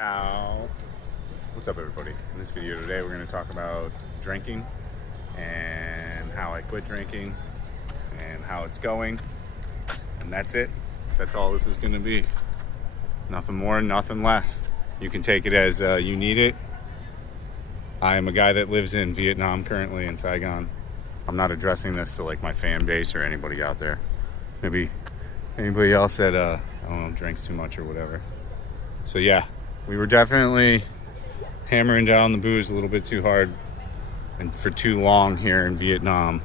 Ow. What's up, everybody? In this video today we're going to talk about drinking and how I quit drinking and how it's going, and that's it. That's all this is going to be. Nothing more, nothing less. You can take it as you need it. I am a guy that lives in Vietnam currently, in Saigon. I'm not addressing this to like my fan base or anybody out there. Maybe anybody else that I don't know, drinks too much or whatever. So yeah, we were definitely hammering down the booze a little bit too hard and for too long here in Vietnam.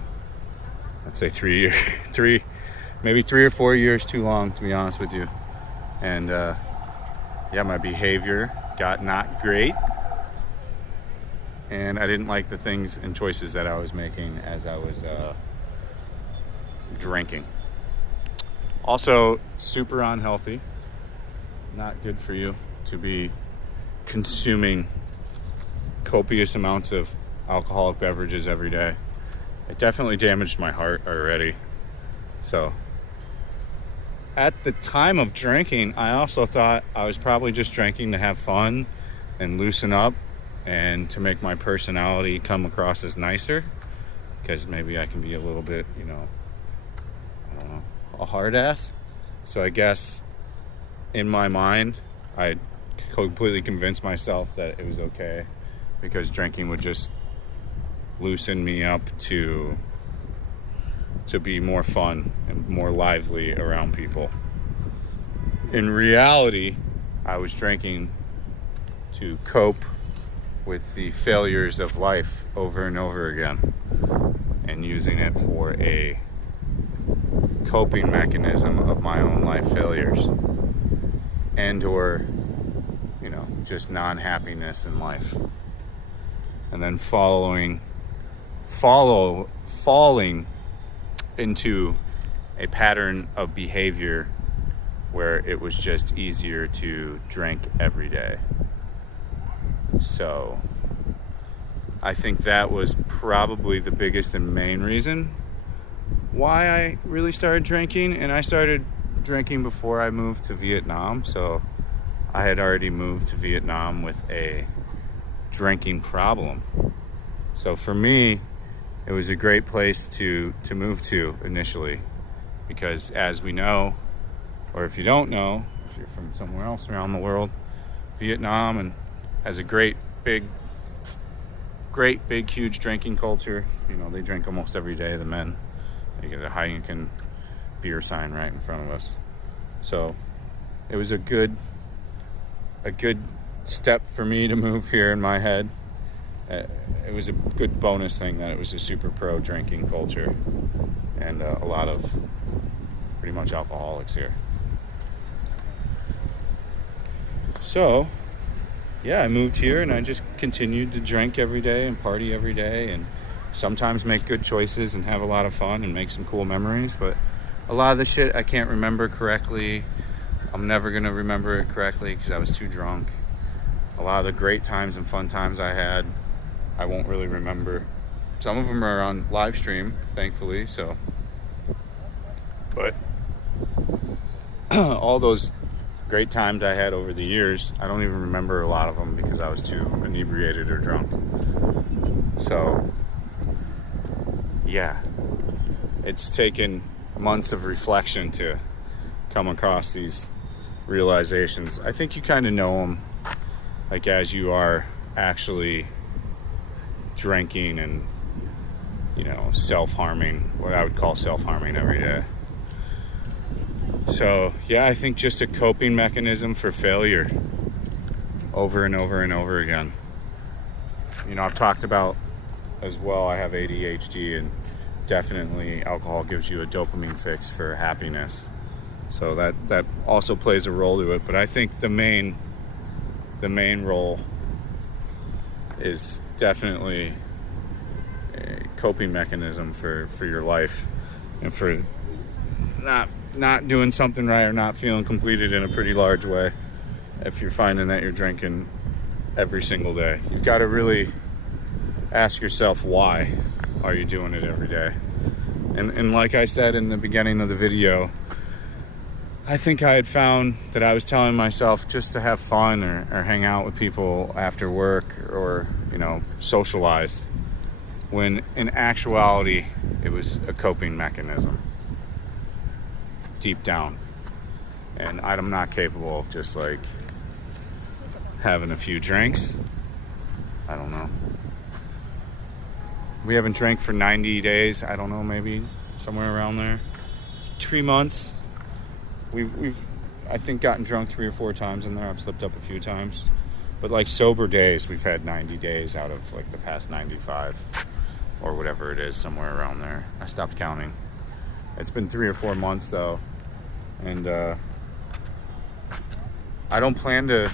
I'd say 3 years, maybe 3 or 4 years too long, to be honest with you. And yeah, my behavior got not great, and I didn't like the things and choices that I was making as I was drinking. Also, super unhealthy. Not good for you to be consuming copious amounts of alcoholic beverages every day. It definitely damaged my heart already. So at the time of drinking, I also thought I was probably just drinking to have fun and loosen up and to make my personality come across as nicer, because maybe I can be a little bit, I don't know, a hard ass. So I guess in my mind, I completely convinced myself that it was okay because drinking would just loosen me up to be more fun and more lively around people. In reality, I was drinking to cope with the failures of life over and over again and using it for a coping mechanism of my own life failures and or just non-happiness in life, and then falling into a pattern of behavior where it was just easier to drink every day. So I think that was probably the biggest and main reason why I really started drinking. And I started drinking before I moved to Vietnam, so I had already moved to Vietnam with a drinking problem. So for me, it was a great place to move to initially, because as we know, or if you don't know, if you're from somewhere else around the world, Vietnam and has a great big huge drinking culture. They drink almost every day, the men. They get a Heineken beer sign right in front of us. So it was a good step for me to move here in my head. It was a good bonus thing that it was a super pro drinking culture and a lot of pretty much alcoholics here. So yeah, I moved here and I just continued to drink every day and party every day and sometimes make good choices and have a lot of fun and make some cool memories. But a lot of the shit I can't remember correctly. I'm never going to remember it correctly because I was too drunk. A lot of the great times and fun times I had, I won't really remember. Some of them are on live stream, thankfully. So, but all those great times I had over the years, I don't even remember a lot of them because I was too inebriated or drunk. So yeah, it's taken months of reflection to come across these realizations. I think you kind of know them, like as you are actually drinking and self-harming, what I would call self-harming every day. So yeah, I think just a coping mechanism for failure over and over and over again. I've talked about as well, I have ADHD, and definitely alcohol gives you a dopamine fix for happiness. So that also plays a role to it. But I think the main role is definitely a coping mechanism for your life and for not doing something right or not feeling completed in a pretty large way. If you're finding that you're drinking every single day, you've got to really ask yourself, why are you doing it every day? And like I said in the beginning of the video, I think I had found that I was telling myself just to have fun or hang out with people after work or, you know, socialize, when in actuality it was a coping mechanism deep down. And I'm not capable of just like having a few drinks. I don't know. We haven't drank for 90 days. I don't know, maybe somewhere around there. 3 months. We've I think gotten drunk 3 or 4 times in there. I've slipped up a few times. But like sober days, we've had 90 days out of like the past 95 or whatever it is, somewhere around there. I stopped counting. It's been 3 or 4 months though. And I don't plan to,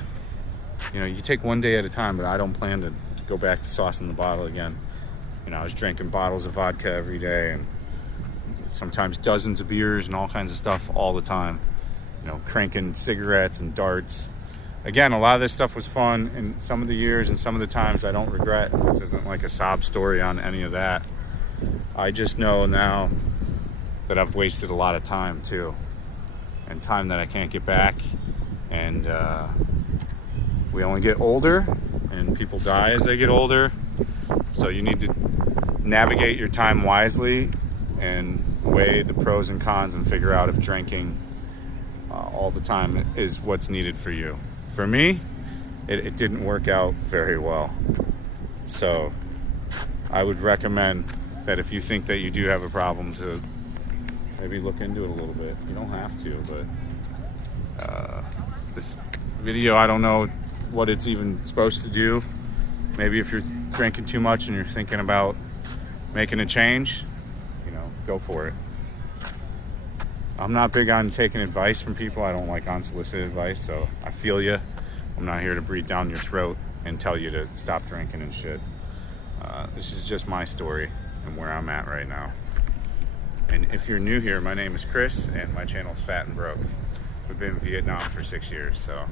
you know, you take one day at a time, but I don't plan to go back to sauce in the bottle again. You know, I was drinking bottles of vodka every day and sometimes dozens of beers and all kinds of stuff all the time. You know, cranking cigarettes and darts. Again, a lot of this stuff was fun in some of the years and some of the times I don't regret. This isn't like a sob story on any of that. I just know now that I've wasted a lot of time too. And time that I can't get back. And we only get older and people die as they get older. So you need to navigate your time wisely and weigh the pros and cons and figure out if drinking all the time is what's needed for you. For me, it didn't work out very well. So I would recommend that if you think that you do have a problem, to maybe look into it a little bit. You don't have to, but this video, I don't know what it's even supposed to do. Maybe if you're drinking too much and you're thinking about making a change, you know, go for it. I'm not big on taking advice from people. I don't like unsolicited advice, so I feel you. I'm not here to breathe down your throat and tell you to stop drinking and shit. This is just my story and where I'm at right now. And if you're new here, my name is Chris and my channel is Fat and Broke. We've been in Vietnam for 6 years, so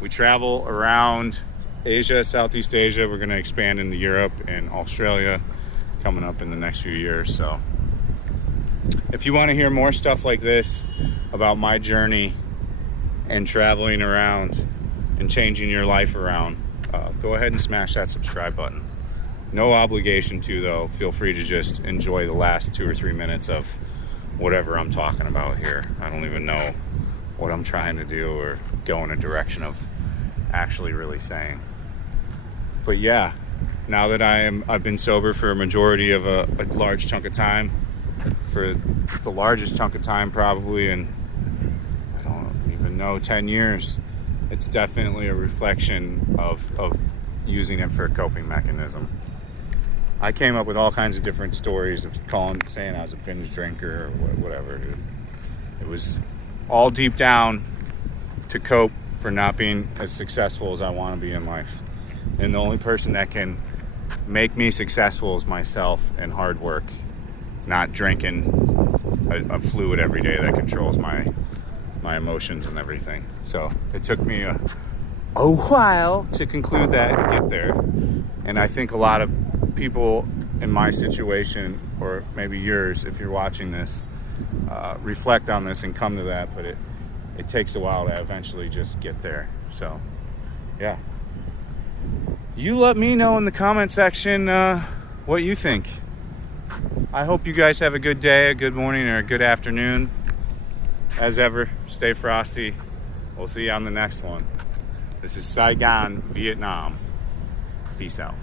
we travel around Asia, Southeast Asia. We're gonna expand into Europe and Australia coming up in the next few years. So if you want to hear more stuff like this about my journey and traveling around and changing your life around, go ahead and smash that subscribe button. No obligation to, though. Feel free to just enjoy the last 2 or 3 minutes of whatever I'm talking about here. I don't even know what I'm trying to do or go in a direction of actually really saying. But yeah, now that I've been sober for a majority of a large chunk of time, for the largest chunk of time probably, and I don't even know, 10 years, it's definitely a reflection of using it for a coping mechanism. I came up with all kinds of different stories of saying I was a binge drinker or whatever, dude. It was all deep down to cope for not being as successful as I want to be in life. And the only person that can make me successful is myself and hard work, not drinking a fluid every day that controls my emotions and everything. So it took me a while to conclude that and get there. And I think a lot of people in my situation, or maybe yours if you're watching this, reflect on this and come to that, but it takes a while to eventually just get there. So yeah, you let me know in the comment section what you think. I hope you guys have a good day, a good morning, or a good afternoon. As ever, stay frosty. We'll see you on the next one. This is Saigon, Vietnam. Peace out.